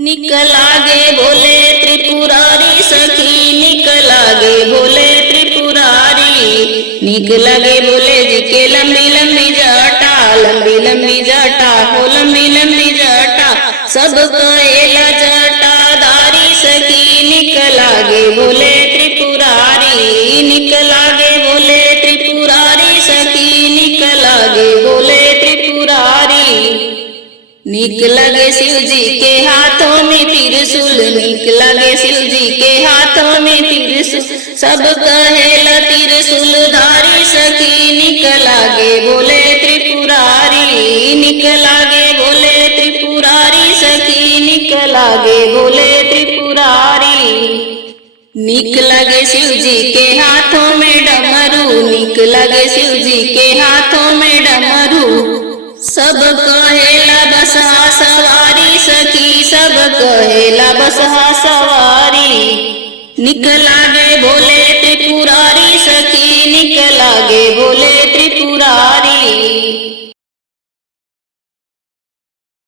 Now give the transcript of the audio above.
निक लागे भोले त्रिपुरारी सखी, निक लागे भोले त्रिपुरारी। निक लागे भोले जी के लंबी लंबी जटा, लंबी लंबी जटा हो लंबी लंबी जटा। सब कहेला जटाधारी सखी, निक लागे भोले त्रिपुरारी। निक लागे भोले त्रिपुरारी सखी, निक लागे भोले त्रिपुरारी। निक लगे शिव जी के हाथों में त्रिशूल, निक लगे शिव जी के हाथों में त्रिशूल। सब कहेला त्रिशूल धारी सखी, निक लागे भोले त्रिपुरारी। निक लागे भोले त्रिपुरारी सखी, निक लागे भोले त्रिपुरारी। निक लगे शिव जी के हाथों में डमरू, निक लगे शिव जी के हाथों में डमरू। सब कहेला बसहा सवारी सखी, सब कहेला बसहा सवारी। निक लागे भोले त्रिपुरारी सखी, निक लागे भोले त्रिपुरारी।